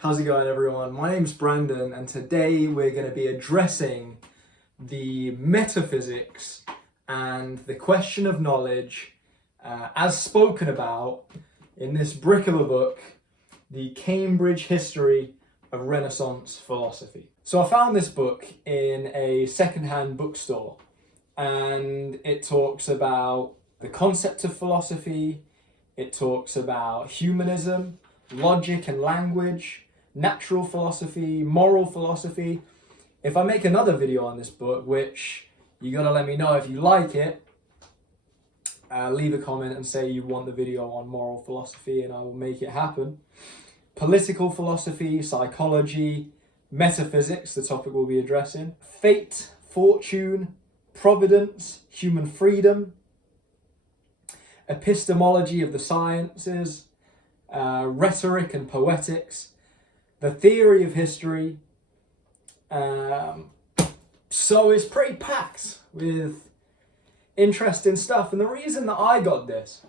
How's it going, everyone? My name's Brandon, and today we're going to be addressing the metaphysics and the question of knowledge as spoken about in this brick of a book, The Cambridge History of Renaissance Philosophy. So I found this book in a second-hand bookstore, and it talks about the concept of philosophy, it talks about humanism, logic and language, natural philosophy, moral philosophy. If I make another video on this book, which you gotta let me know if you like it, leave a comment and say you want the video on moral philosophy and I will make it happen. Political philosophy, psychology, metaphysics, the topic we'll be addressing, fate, fortune, providence, human freedom, epistemology of the sciences, rhetoric and poetics, the theory of history. So it's pretty packed with interesting stuff. And the reason that I got this,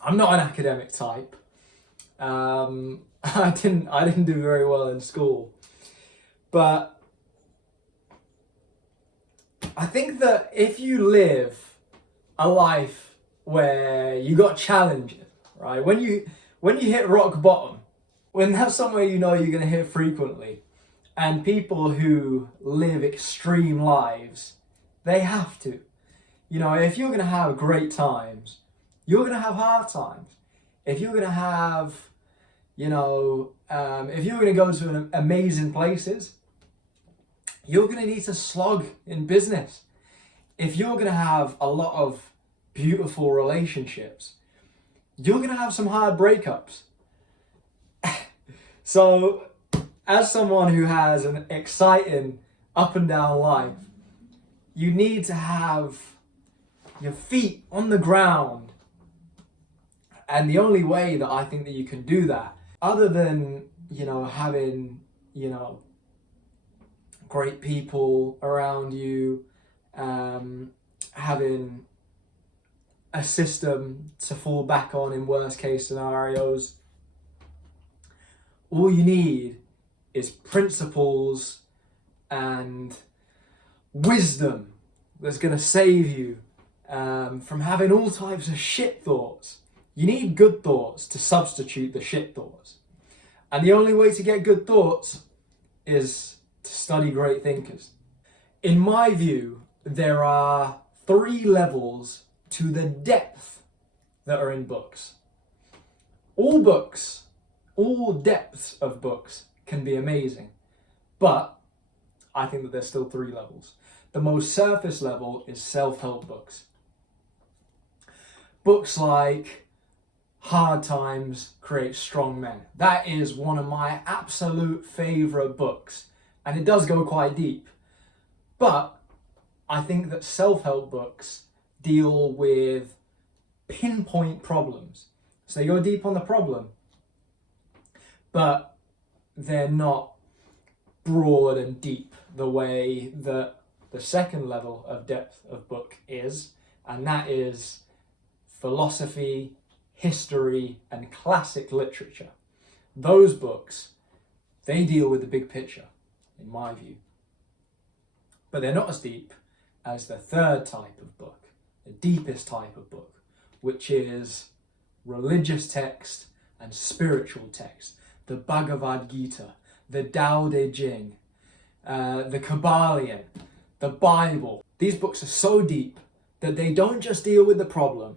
I'm not an academic type. I didn't do very well in school, but I think that if you live a life where you got challenges, right? When you hit rock bottom, when that's somewhere you know you're going to hit frequently, and people who live extreme lives, they have to. You know, if you're going to have great times, you're going to have hard times. If you're going to have, if you're going to go to amazing places, you're going to need to slog in business. If you're going to have a lot of beautiful relationships, you're going to have some hard breakups. So, as someone who has an exciting up and down life, you need to have your feet on the ground. And the only way that I think that you can do that, other than, having, great people around you, having a system to fall back on in worst case scenarios, all you need is principles and wisdom that's going to save you from having all types of shit thoughts. You need good thoughts to substitute the shit thoughts. And the only way to get good thoughts is to study great thinkers. In my view, there are 3 levels to the depth that are in books. All depths of books can be amazing, but I think that there's still 3 levels. The most surface level is self-help books. Books like Hard Times Create Strong Men. That is one of my absolute favourite books, and it does go quite deep. But I think that self-help books deal with pinpoint problems. So they go deep on the problem, but they're not broad and deep the way that the second level of depth of book is, and that is philosophy, history, and classic literature. Those books, they deal with the big picture, in my view. But they're not as deep as the third type of book, the deepest type of book, which is religious text and spiritual text. The Bhagavad Gita, the Tao Te Ching, the Kabbalion, the Bible. These books are so deep that they don't just deal with the problem.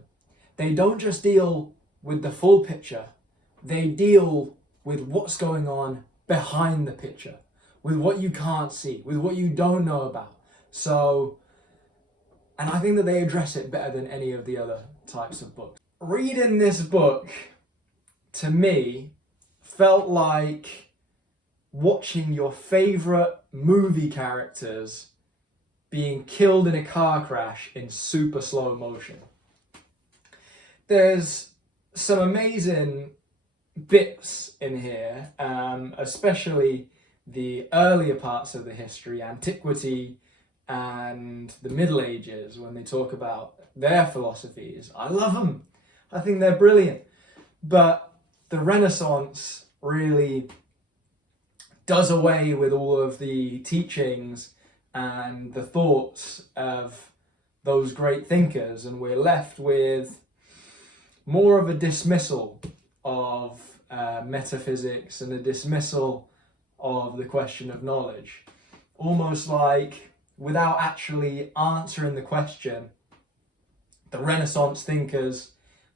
They don't just deal with the full picture. They deal with what's going on behind the picture, with what you can't see, with what you don't know about. So, and I think that they address it better than any of the other types of books. Reading this book, to me, felt like watching your favourite movie characters being killed in a car crash in super slow motion. There's some amazing bits in here, especially the earlier parts of the history, antiquity and the Middle Ages, when they talk about their philosophies. I love them. I think they're brilliant. But the Renaissance really does away with all of the teachings and the thoughts of those great thinkers, and we're left with more of a dismissal of metaphysics and a dismissal of the question of knowledge. Almost like, without actually answering the question, the Renaissance thinkers,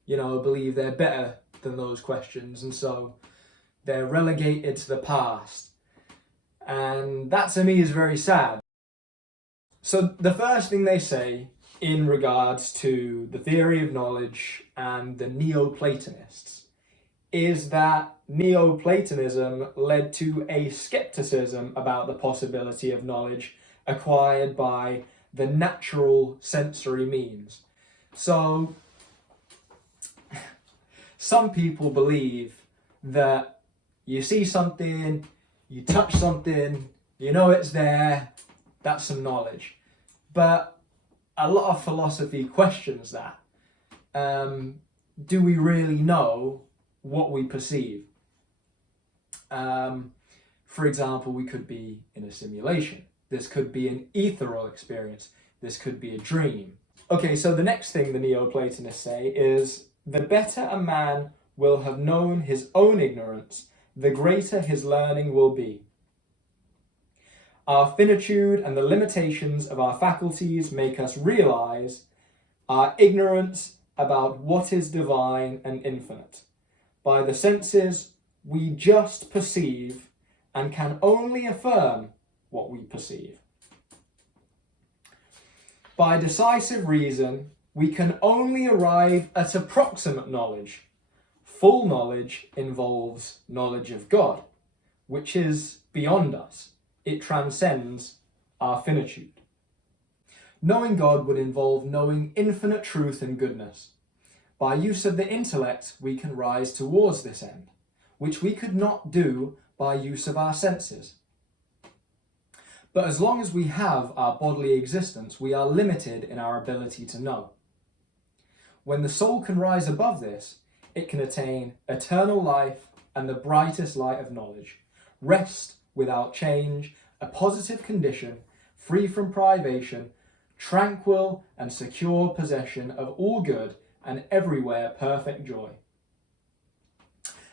believe they're better than those questions, and so they're relegated to the past. And that to me is very sad. So the first thing they say in regards to the theory of knowledge and the Neoplatonists is that Neoplatonism led to a skepticism about the possibility of knowledge acquired by the natural sensory means. So some people believe that you see something, you touch something, you know it's there, that's some knowledge. But a lot of philosophy questions that. Do we really know what we perceive? For example, we could be in a simulation. This could be an ethereal experience. This could be a dream. Okay, so the next thing the Neoplatonists say is, the better a man will have known his own ignorance, the greater his learning will be. Our finitude and the limitations of our faculties make us realize our ignorance about what is divine and infinite. By the senses, we just perceive and can only affirm what we perceive. By decisive reason, we can only arrive at approximate knowledge. Full knowledge involves knowledge of God, which is beyond us. It transcends our finitude. Knowing God would involve knowing infinite truth and goodness. By use of the intellect, we can rise towards this end, which we could not do by use of our senses. But as long as we have our bodily existence, we are limited in our ability to know. When the soul can rise above this, it can attain eternal life and the brightest light of knowledge, rest without change, a positive condition, free from privation, tranquil and secure possession of all good and everywhere perfect joy.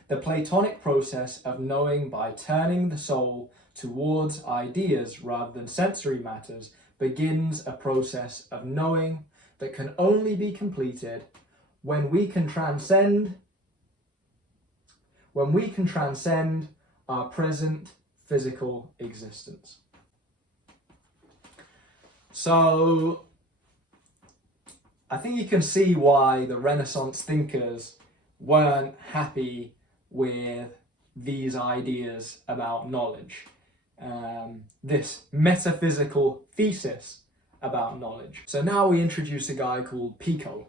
The Platonic process of knowing by turning the soul towards ideas rather than sensory matters begins a process of knowing that can only be completed when we can transcend our present physical existence. So I think you can see why the Renaissance thinkers weren't happy with these ideas about knowledge, this metaphysical thesis about knowledge. So now we introduce a guy called Pico.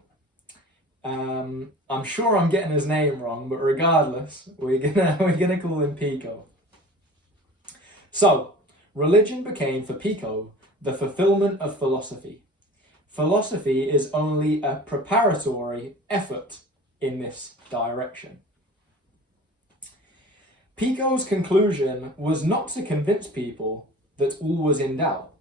I'm sure I'm getting his name wrong, but regardless, we're gonna call him Pico. So, religion became for Pico the fulfillment of philosophy. Philosophy is only a preparatory effort in this direction. Pico's conclusion was not to convince people that all was in doubt,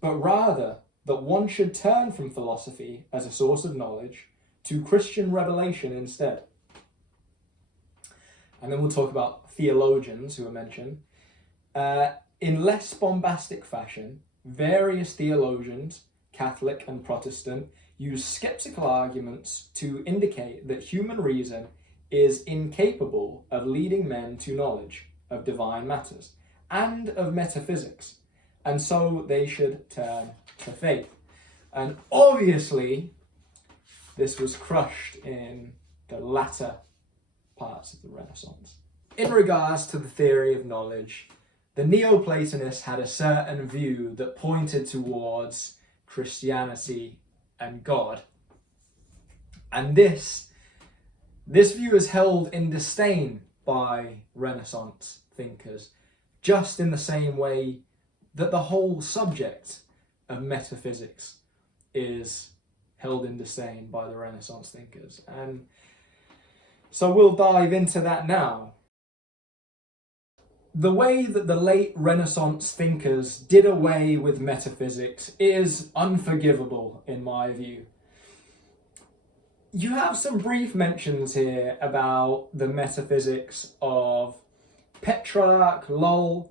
but rather that one should turn from philosophy as a source of knowledge to Christian revelation instead. And then we'll talk about theologians who are mentioned. In less bombastic fashion, various theologians, Catholic and Protestant, use skeptical arguments to indicate that human reason is incapable of leading men to knowledge of divine matters and of metaphysics, and so they should turn to faith. And obviously, this was crushed in the latter parts of the Renaissance. In regards to the theory of knowledge, the Neoplatonists had a certain view that pointed towards Christianity and God. And this view is held in disdain by Renaissance thinkers, just in the same way that the whole subject of metaphysics is held in disdain by the Renaissance thinkers. And so we'll dive into that now. the way that the late Renaissance thinkers did away with metaphysics is unforgivable in my view. You have some brief mentions here about the metaphysics of Petrarch, Lull,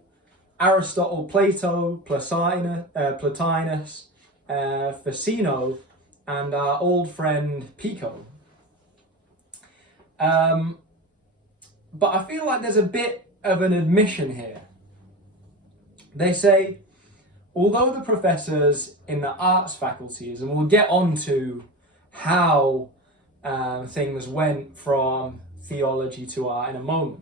Aristotle, Plato, Plotinus, Ficino, and our old friend Pico. But I feel like there's a bit of an admission here. They say, although the professors in the arts faculties, and we'll get on to how things went from theology to art in a moment,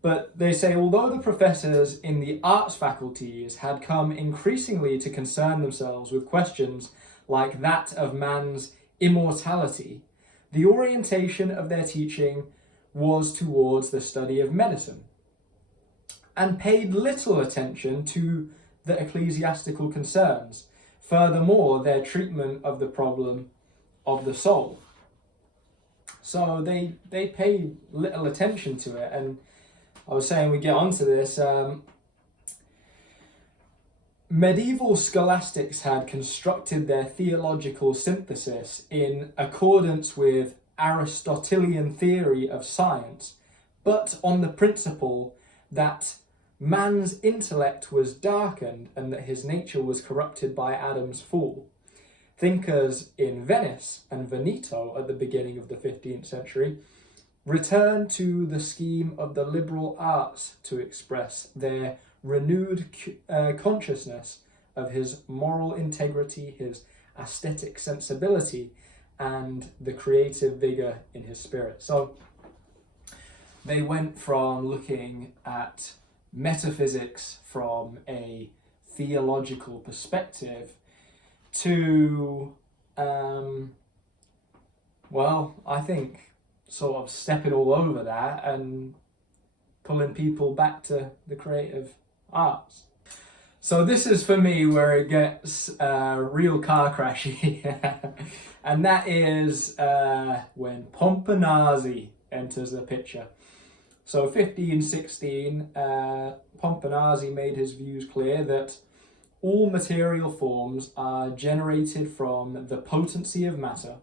but they say, although the professors in the arts faculties had come increasingly to concern themselves with questions like that of man's immortality, the orientation of their teaching was towards the study of medicine, and paid little attention to the ecclesiastical concerns. Furthermore, their treatment of the problem of the soul. So they paid little attention to it, and I was saying we get onto this. Medieval scholastics had constructed their theological synthesis in accordance with Aristotelian theory of science, but on the principle that man's intellect was darkened and that his nature was corrupted by Adam's fall. Thinkers in Venice and Veneto at the beginning of the 15th century returned to the scheme of the liberal arts to express their renewed consciousness of his moral integrity, his aesthetic sensibility, and the creative vigor in his spirit. So they went from looking at metaphysics from a theological perspective to, I think sort of stepping all over that and pulling people back to the creative arts. So this is for me where it gets real car crashy, and that is when Pomponazzi enters the picture. So 1516, Pomponazzi made his views clear that all material forms are generated from the potency of matter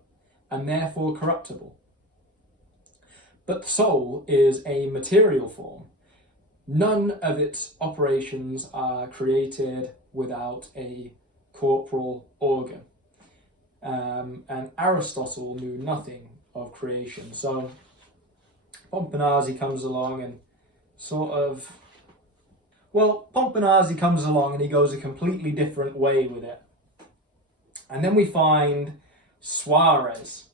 and therefore corruptible. But the soul is a material form. None of its operations are created without a corporal organ. And Aristotle knew nothing of creation. So Pomponazzi comes along and Pomponazzi comes along and he goes a completely different way with it. And then we find Suarez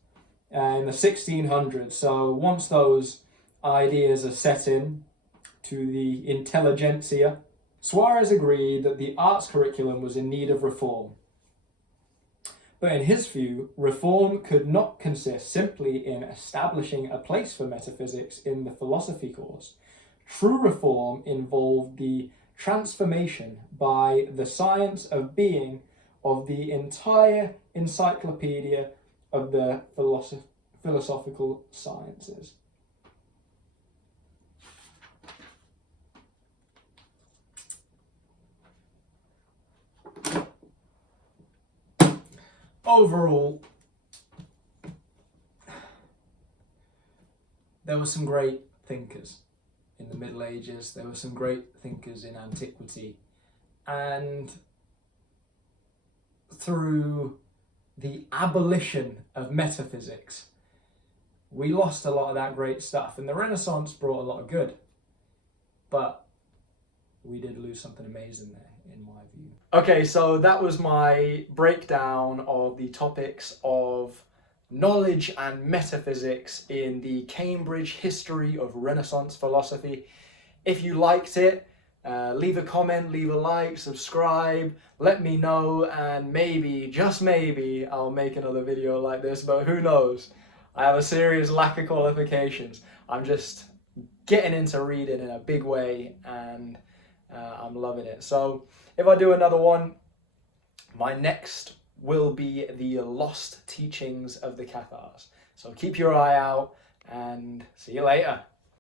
in the 1600s. So once those ideas are set in to the intelligentsia, Suarez agreed that the arts curriculum was in need of reform. But in his view, reform could not consist simply in establishing a place for metaphysics in the philosophy course. True reform involved the transformation by the science of being of the entire encyclopedia of the philosophical sciences. Overall, there were some great thinkers in the Middle Ages, there were some great thinkers in antiquity, and through the abolition of metaphysics, we lost a lot of that great stuff, and the Renaissance brought a lot of good, but we did lose something amazing there, in my view. Okay, so that was my breakdown of the topics of knowledge and metaphysics in the Cambridge history of Renaissance philosophy. If you liked it, leave a comment, leave a like, subscribe, let me know, and maybe, just maybe, I'll make another video like this, but who knows? I have a serious lack of qualifications. I'm just getting into reading in a big way, and I'm loving it. So if I do another one, my next will be the lost teachings of the Cathars. So keep your eye out and see you later.